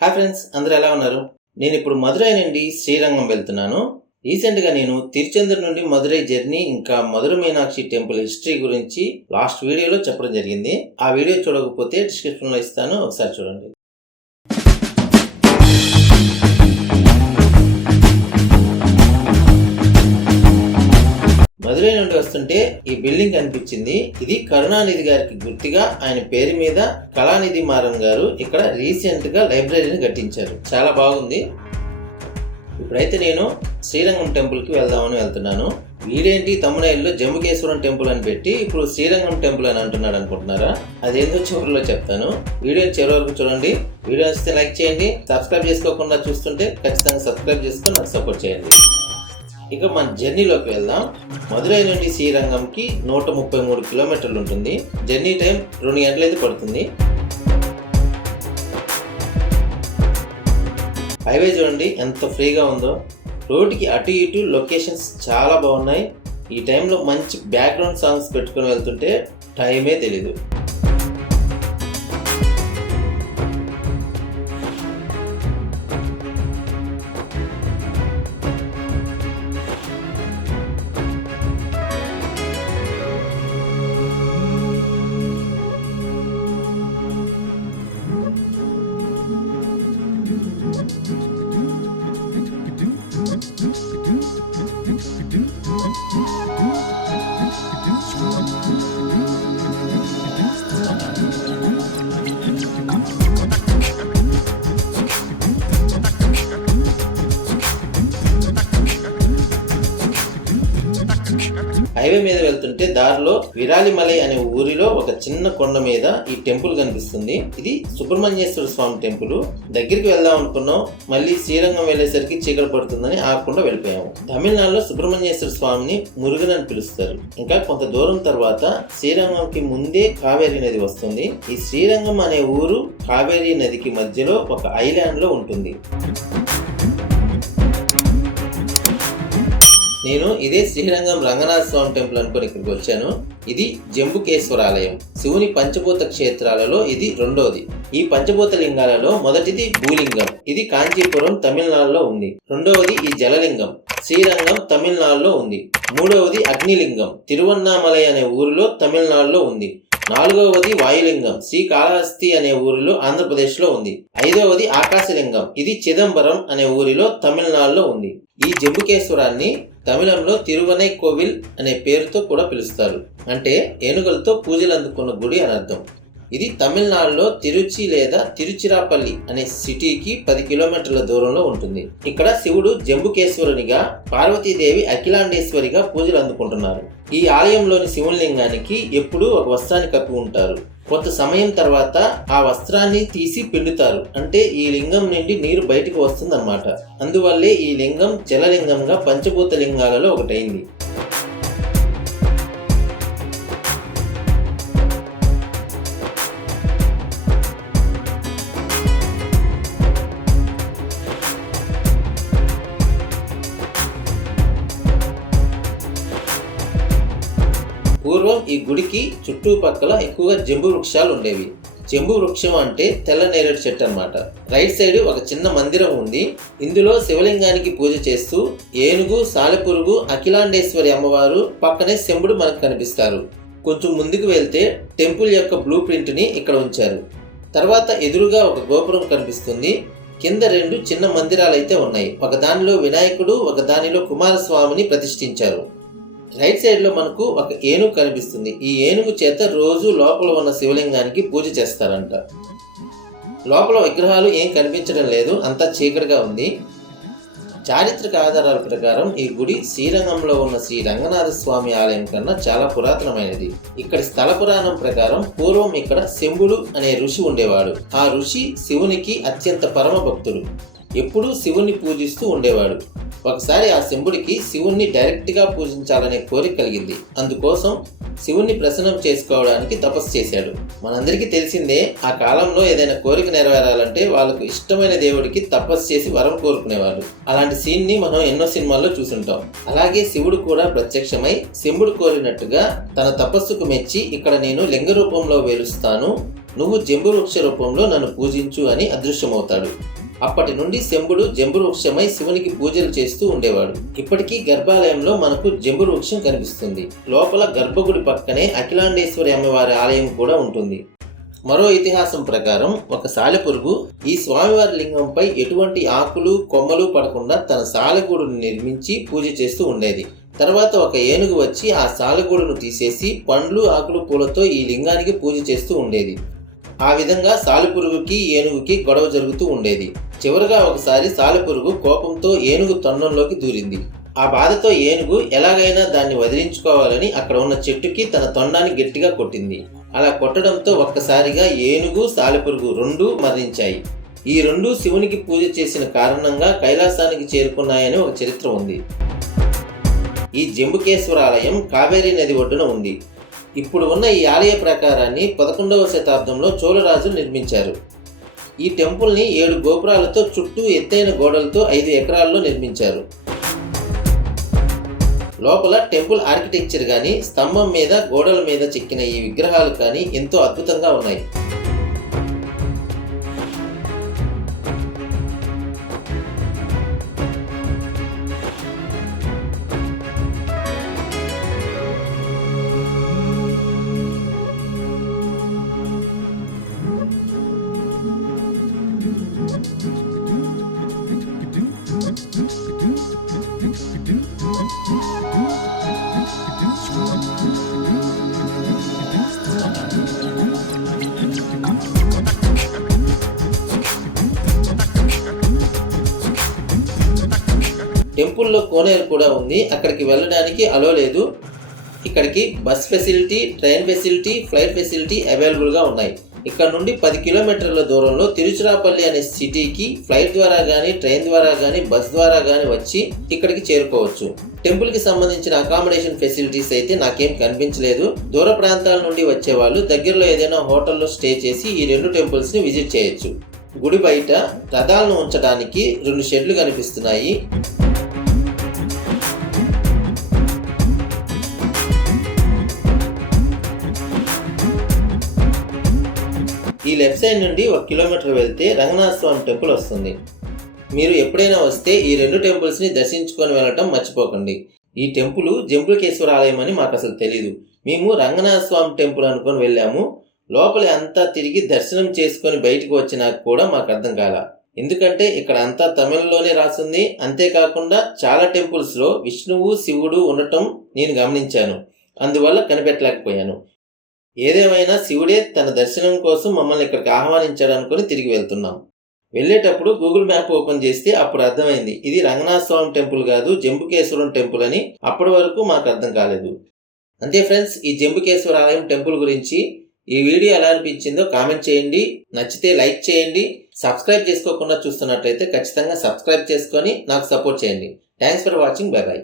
Hi friends అందరూ ఎలా ఉన్నారు? నేను ఇప్పుడు మదురై నుండి శ్రీరంగం వెళ్తున్నాను. రీసెంట్గా నేను తిరుచెందూరు నుండి మదురై జర్నీ ఇంకా మధుర మీనాక్షి టెంపుల్ హిస్టరీ గురించి లాస్ట్ వీడియోలో చెప్పడం జరిగింది. ఆ వీడియో చూడకపోతే డిస్క్రిప్షన్లో ఇస్తాను ఒకసారి చూడండి. వస్తుంటే ఈ బిల్డింగ్ కనిపించింది. ఇది కరుణానిధి గారికి గుర్తుగా ఆయన పేరు మీద కళానిధి మారన్ గారు ఇక్కడ రీసెంట్గా లైబ్రరీని కట్టించారు. చాలా బాగుంది. ఇప్పుడైతే నేను శ్రీరంగం టెంపుల్కి వెళ్దామని వెళ్తున్నాను. వీడేంటి తమ్ముడైల్లో జంబుకేశ్వరం టెంపుల్ అని పెట్టి ఇప్పుడు శ్రీరంగం టెంపుల్ అని అంటున్నాడు అనుకుంటున్నారా? అదేందో చివరిలో చెప్తాను. వీడియో చివరి వరకు చూడండి. వీడియో వస్తే లైక్ చేయండి. సబ్స్క్రైబ్ చేసుకోకుండా చూస్తుంటే ఖచ్చితంగా సబ్స్క్రైబ్ చేసుకొని నాకు సపోర్ట్ చేయండి. ఇక మన జర్నీలోకి వెళ్దాం. మదురై నుండి శ్రీరంగంకి నూట ముప్పై మూడు కిలోమీటర్లు ఉంటుంది. జర్నీ టైం రెండు గంటలైతే పడుతుంది. హైవే చూడండి ఎంత ఫ్రీగా ఉందో. రోడ్డుకి అటు ఇటు లొకేషన్స్ చాలా బాగున్నాయి. ఈ టైంలో మంచి బ్యాక్గ్రౌండ్ సాంగ్స్ పెట్టుకొని వెళ్తుంటే టైమే తెలీదు. హైవే మీద వెళ్తుంటే దారిలో విరాలిమలై అనే ఊరిలో ఒక చిన్న కొండ మీద ఈ టెంపుల్ కనిపిస్తుంది. ఇది సుబ్రహ్మణ్యేశ్వర స్వామి టెంపుల్. దగ్గరికి వెళ్దాం అనుకున్నాం. మళ్ళీ శ్రీరంగం వెళ్ళేసరికి చీకటి పడుతుందని ఆకుండా వెళ్ళిపోయాము. తమిళనాడులో సుబ్రహ్మణ్యేశ్వర స్వామిని మురుగన్ అని పిలుస్తారు. ఇంకా కొంత దూరం తర్వాత శ్రీరంగంకి ముందే కావేరీ నది వస్తుంది. ఈ శ్రీరంగం అనే ఊరు కావేరీ నదికి మధ్యలో ఒక ఐలాండ్లో ఉంటుంది. నేను ఇదే శ్రీరంగం రంగనాథ స్వామి టెంపుల్ అనుకుని ఇక్కడికి వచ్చాను. ఇది జంబుకేశ్వర ఆలయం శివుని పంచభూత క్షేత్రాలలో ఇది రెండోది. ఈ పంచభూత లింగాలలో మొదటిది భూలింగం. ఇది కాంచీపురం తమిళనాడులో ఉంది. రెండవది ఈ జలలింగం. శ్రీరంగం తమిళనాడులో ఉంది. మూడవది అగ్నిలింగం. తిరువన్నామలై అనే ఊరిలో తమిళనాడులో ఉంది. నాలుగవది వాయులింగం. శ్రీకాళహస్తి అనే ఊరిలో ఆంధ్రప్రదేశ్లో ఉంది. ఐదవది ఆకాశలింగం. ఇది చిదంబరం అనే ఊరిలో తమిళనాడులో ఉంది. ఈ జంబుకేశ్వరాన్ని తమిళంలో తిరువనై కోవిల్ అనే పేరుతో కూడా పిలుస్తారు. అంటే ఏనుగులతో పూజలు అందుకున్న గుడి అని అర్థం. ఇది తమిళనాడులో తిరుచి లేదా తిరుచిరాపల్లి అనే సిటీకి పది కిలోమీటర్ల దూరంలో ఉంటుంది. ఇక్కడ శివుడు జంబుకేశ్వరునిగా పార్వతీదేవి అఖిలాండేశ్వరిగా పూజలు అందుకుంటున్నారు. ఈ ఆలయంలోని శివలింగానికి ఎప్పుడూ ఒక వస్త్రాన్ని కప్పి ఉంటారు. కొంత సమయం తర్వాత ఆ వస్త్రాన్ని తీసి పిండుతారు. అంటే ఈ లింగం నుండి నీరు బయటకు వస్తుందన్నమాట. అందువల్లే ఈ లింగం జలలింగంగా పంచభూత లింగాలలో ఒకటైంది. గుడికి చుట్టుపక్కల ఎక్కువగా జంబు వృక్షాలు ఉండేవి. జంబు వృక్షం అంటే తెల్ల నేరేడు చెట్టు అనమాట రైట్ సైడ్ ఒక చిన్న మందిరం ఉంది. ఇందులో శివలింగానికి పూజ చేస్తూ ఏనుగు సాలెపురుగు అఖిలాండేశ్వరి అమ్మవారు పక్కనే శంభుడు మనకు కనిపిస్తారు. కొంచెం ముందుకు వెళ్తే టెంపుల్ యొక్క బ్లూ ప్రింట్ని ఇక్కడ ఉంచారు. తర్వాత ఎదురుగా ఒక గోపురం కనిపిస్తుంది. కింద రెండు చిన్న మందిరాలు అయితే ఉన్నాయి. ఒక దానిలో వినాయకుడు ఒక దానిలో కుమారస్వామిని ప్రతిష్ఠించారు. రైట్ సైడ్లో మనకు ఒక ఏనుగు కనిపిస్తుంది. ఈ ఏనుగు చేత రోజు లోపల ఉన్న శివలింగానికి పూజ చేస్తారంట. లోపల విగ్రహాలు ఏం కనిపించడం లేదు. అంతా చీకటిగా ఉంది. చారిత్రక ఆధారాల ప్రకారం ఈ గుడి శ్రీరంగంలో ఉన్న శ్రీ రంగనాథ స్వామి ఆలయం కన్నా చాలా పురాతనమైనది. ఇక్కడ స్థల పురాణం ప్రకారం పూర్వం ఇక్కడ శంభుడు అనే ఋషి ఉండేవాడు. ఆ ఋషి శివునికి అత్యంత పరమ భక్తుడు ఎప్పుడూ శివుణ్ణి పూజిస్తూ ఉండేవాడు. ఒకసారి ఆ శంభుడికి శివుణ్ణి డైరెక్ట్గా పూజించాలనే కోరిక కలిగింది. అందుకోసం శివుణ్ణి ప్రసన్నం చేసుకోవడానికి తపస్సు చేశాడు. మనందరికీ తెలిసిందే ఆ కాలంలో ఏదైనా కోరిక నెరవేరాలంటే వాళ్ళకు ఇష్టమైన దేవుడికి తపస్సు చేసి వరం కోరుకునేవాళ్ళు. అలాంటి సీన్ని మనం ఎన్నో సినిమాల్లో చూసుంటాం. అలాగే శివుడు కూడా ప్రత్యక్షమై శంభుడు కోరినట్టుగా తన తపస్సుకు మెచ్చి ఇక్కడ నేను లింగ రూపంలో వేలుస్తాను నువ్వు జంబు వృక్ష రూపంలో నన్ను పూజించు అని అదృశ్యమవుతాడు. అప్పటి నుండి శంభుడు జంబు వృక్షమై శివునికి పూజలు చేస్తూ ఉండేవాడు. ఇప్పటికీ గర్భాలయంలో మనకు జంబు వృక్షం కనిపిస్తుంది. లోపల గర్భగుడి పక్కనే అఖిలాండేశ్వరి అమ్మవారి ఆలయం కూడా ఉంటుంది. మరో ఇతిహాసం ప్రకారం ఒక సాలెపురుగు ఈ స్వామివారి లింగంపై ఎటువంటి ఆకులు కొమ్మలు పడకుండా తన సాలెగూడును నిర్మించి పూజ చేస్తూ ఉండేది. తర్వాత ఒక ఏనుగు వచ్చి ఆ సాలెగూడును తీసేసి పండ్లు ఆకులు పూలతో ఈ లింగానికి పూజ చేస్తూ ఉండేది. ఆ విధంగా సాలిపురుగుకి ఏనుగుకి గొడవ జరుగుతూ ఉండేది. చివరగా ఒకసారి సాలెపురుగు కోపంతో ఏనుగు తొండంలోకి దూరింది. ఆ బాధతో ఏనుగు ఎలాగైనా దాన్ని వదిలించుకోవాలని అక్కడ ఉన్న చెట్టుకి తన తొండాన్ని గట్టిగా కొట్టింది. అలా కొట్టడంతో ఒక్కసారిగా ఏనుగు సాలెపురుగు రెండూ మరణించాయి. ఈ రెండు శివునికి పూజ చేసిన కారణంగా కైలాసానికి చేరుకున్నాయని ఒక చరిత్ర ఉంది. ఈ జంబుకేశ్వర ఆలయం కావేరీ నది ఒడ్డున ఉంది. ఇప్పుడు ఉన్న ఈ ఆలయ ప్రాకారాన్ని పదకొండవ శతాబ్దంలో చోళరాజు నిర్మించారు. ఈ టెంపుల్ని ఏడు గోపురాలతో చుట్టూ ఎత్తైన గోడలతో ఐదు ఎకరాల్లో నిర్మించారు. లోపల టెంపుల్ ఆర్కిటెక్చర్ కానీ స్తంభం మీద గోడల మీద చెక్కిన ఈ విగ్రహాలు కానీ ఎంతో అద్భుతంగా ఉన్నాయి. టెంపుల్లో కోనేరు కూడా ఉంది. అక్కడికి వెళ్ళడానికి అలో లేదు. ఇక్కడికి bus facility train facility flight facility అవైలబుల్గా ఉన్నాయి. ఇక్కడ నుండి పది కిలోమీటర్ల దూరంలో తిరుచిరాపల్లి అనే సిటీకి ఫ్లైట్ ద్వారా కానీ ట్రైన్ ద్వారా కానీ బస్ ద్వారా కానీ వచ్చి ఇక్కడికి చేరుకోవచ్చు. టెంపుల్కి సంబంధించిన అకామిడేషన్ ఫెసిలిటీస్ అయితే నాకేం కనిపించలేదు. దూర ప్రాంతాల నుండి వచ్చే వాళ్ళు దగ్గరలో ఏదైనా హోటల్లో స్టే చేసి ఈ రెండు టెంపుల్స్ని విజిట్ చేయొచ్చు. గుడి బయట రథాలను ఉంచడానికి రెండు షెడ్లు కనిపిస్తున్నాయి. లెఫ్ట్ సైడ్ నుండి ఒక కిలోమీటర్ వెళ్తే రంగనాథ స్వామి టెంపుల్ వస్తుంది. మీరు ఎప్పుడైనా వస్తే ఈ రెండు టెంపుల్స్ని దర్శించుకొని వెళ్ళటం మర్చిపోకండి. ఈ టెంపుల్ జంపులకేశ్వర ఆలయం అని మాకు అసలు తెలియదు మేము రంగనాథ స్వామి టెంపుల్ అనుకొని వెళ్ళాము. లోపలి అంతా తిరిగి దర్శనం చేసుకొని బయటకు వచ్చినాక కూడా మాకు అర్థం కాల. ఎందుకంటే ఇక్కడ అంతా తమిళలోనే రాసింది. అంతేకాకుండా చాలా టెంపుల్స్లో విష్ణువు శివుడు ఉండటం నేను గమనించాను. అందువల్ల కనిపెట్టలేకపోయాను. ఏదేమైనా శివుడే తన దర్శనం కోసం మమ్మల్ని ఇక్కడికి ఆహ్వానించాడు అనుకుని తిరిగి వెళ్తున్నాం. వెళ్ళేటప్పుడు గూగుల్ మ్యాప్ ఓపెన్ చేస్తే అప్పుడు అర్థమైంది. ఇది రంగనాథ స్వామి టెంపుల్ కాదు జంబుకేశ్వరం టెంపుల్ అని అప్పటి వరకు మాకు అర్థం కాలేదు. అంతే ఫ్రెండ్స్ ఈ జంబుకేశ్వర ఆలయం టెంపుల్ గురించి ఈ వీడియో ఎలా అనిపించిందో కామెంట్ చేయండి. నచ్చితే లైక్ చేయండి. సబ్స్క్రైబ్ చేసుకోకుండా చూస్తున్నట్లయితే ఖచ్చితంగా సబ్స్క్రైబ్ చేసుకొని నాకు సపోర్ట్ చేయండి. Thanks for watching. Bye bye.